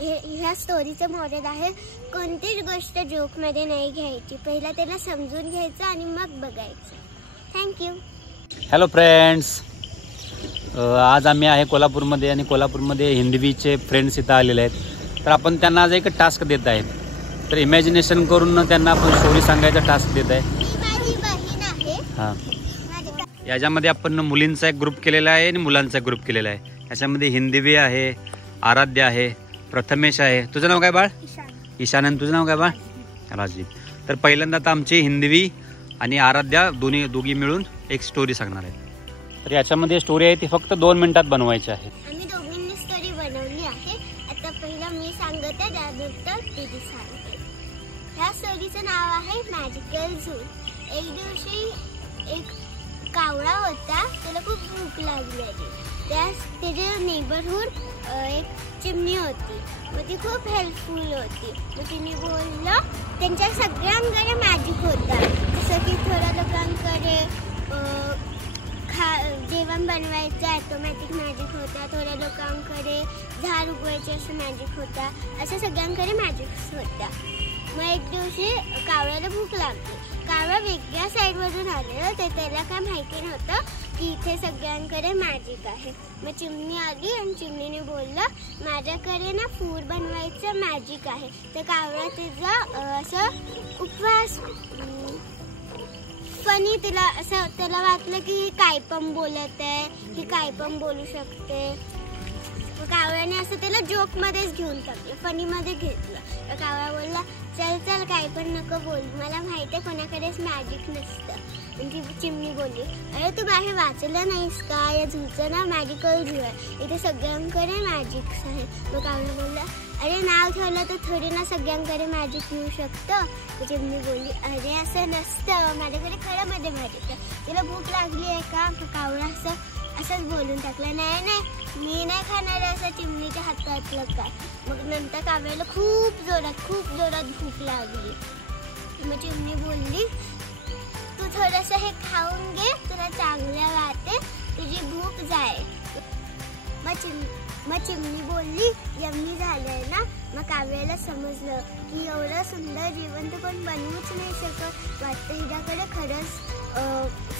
ह्या स्टोरीचं मॉरल आहे, कोणतीच गोष्ट जोकमध्ये नाही घ्यायची. पहिला त्याला समजून घ्यायचं आणि मग बघायचं. थँक्यू. हॅलो फ्रेंड्स, आज आम्ही आहे कोल्हापूरमध्ये आणि कोल्हापूरमध्ये हिंदवीचे फ्रेंड्स इथं आलेले आहेत. तर आपण त्यांना आज एक टास्क देत आहे. तर इमॅजिनेशन करून त्यांना आपण स्टोरी सांगायचा टास्क देत आहे. हां, याच्यामध्ये आपण मुलींचा एक ग्रुप केलेला आहे आणि मुलांचा एक ग्रुप केलेला आहे. याच्यामध्ये हिंदवी आहे, आराध्य आहे, प्रथमेश आहे. तुझं नाव काय बाळ? ईशान. तुझं नाव काय बाळ? राजदीप. तर पहिल्यांदा आता आमची हिंदवी आणि आराध्या दोघी मिळून एक स्टोरी सांगणार आहे. तर याच्यामध्ये स्टोरी आहे ती फक्त 2 मिनिटात बनवायची आहे. आम्ही दोघींनी स्टोरी बनवली आहे. आता पहिला मी सांगते, त्यानंतर दीदी सांगते. ह्या स्टोरीचं नाव आहे मॅजिकल झू. एक दिवशी एक कावळा होता, त्याला खूप भूक लागलेली. त्याच्या नेबरहूड एक चिमणी होती, मग ती खूप हेल्पफुल होती. मग तिने बोललं, त्यांच्या सगळ्यांकडे मॅजिक होता. जसं की थोड्या लोकांकडे जेवण बनवायचं ऑटोमॅटिक मॅजिक होता, थोड्या लोकांकडे झाड उगवायचे असं मॅजिक होता, असं सगळ्यांकडे मॅजिक्स होता. मग एक दिवशी कावळ्याला भूक लागली. कावळा वेगळ्या साईडवरून आलेलं, ते त्याला काय माहिती नव्हतं की इथे सगळ्यांकडे मॅजिक आहे. मग चिमणी आली आणि चिमणीने बोललं, माझ्याकडे ना फूड बनवायचं मॅजिक आहे. तर कावळा तिचा असं उपवास फनी, तिला असं त्याला वाटलं की काय पण बोलत आहे, ही काय पण बोलू शकते. मग कावळ्याने असं त्याला जोक मध्येच घेऊन टाकलं, फनी मध्ये घेतलं. तर कावळा बोलला, चल चल काय पण नको बोल, मला माहिती आहे कोणाकडेच मॅजिक नसतं. ती चिमणी बोलली, अरे तू बाहेर वाचलं नाहीस का? या झूचं ना मॅजिकल झू आहे, इथे सगळ्यांकडे मॅजिक्स आहे. मग कावळा बोलला, अरे नाव ठेवलं तर थोडी ना सगळ्यांकडे मॅजिक येऊ शकतं. चिमणी बोलली, अरे असं नसतं, माझ्याकडे खरं मध्ये मॅजिक आहे. तिला भूक लागली आहे का? कावळा असंच बोलून टाकलं, नाही नाही मी नाही खाणार असं चिमणीच्या हातातलं काय. मग नंतर कावळ्याला खूप जोरात भूक लागली. मग चिमणी बोलली, तू थोडंसं हे खाऊन घे, तुला चांगलं वाटते, तुझी भूक जाईल. मग चिमणी बोलली, यम्मी झालंय ना. मग कावळ्याला समजलं की एवढं सुंदर जेवण तर कोण बनवूच नाही शकत, वाटतं हिच्याकडे खरंच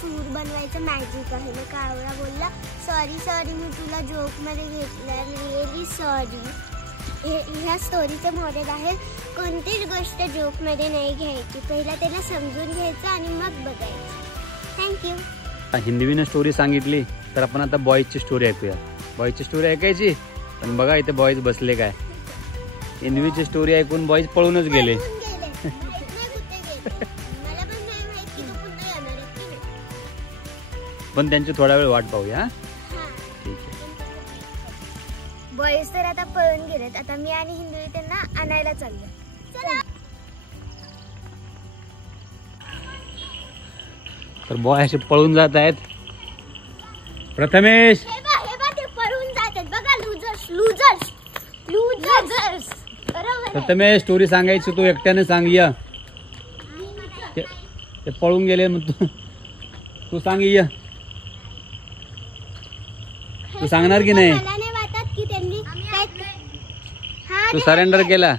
फूड बनवायचं मॅजिक आहे. मग कावळा बोलला, सॉरी मी तुला जोकमध्ये घेतलं, रिअली सॉरी. ह्या स्टोरीचं मॉरल आहे, कोणतीच गोष्ट जोकमध्ये नाही घ्यायची. पहिला त्याला समजून घ्यायचं आणि मग बघायचं. थँक्यू. हिंदवीनं स्टोरी सांगितली, तर आपण आता बॉईजची स्टोरी ऐकूया. बॉईजची स्टोरी ऐकायची, पण बघा इथे बॉईज बसले काय. हिंदवीची स्टोरी ऐकून बॉईज पळूनच गेले. पण त्यांची थोडा वेळ वाट पाहूया. ठीक आहे. बॉईज तर आता पळून गेलेत. आता मी आणि हिंदवी त्यांना आणायला चाललो. तर बॉय असे पळून जात आहेत. प्रथमेश, ते पळून जातात बघा. लुजर्स. प्रथमेश स्टोरी सांगायची तू एकट्याने सांग. या ते पळून गेले, मग तू सांग. या तू सांगणार की नाही? मला नाही वाटत की त्यांनी तू सरेंडर केला.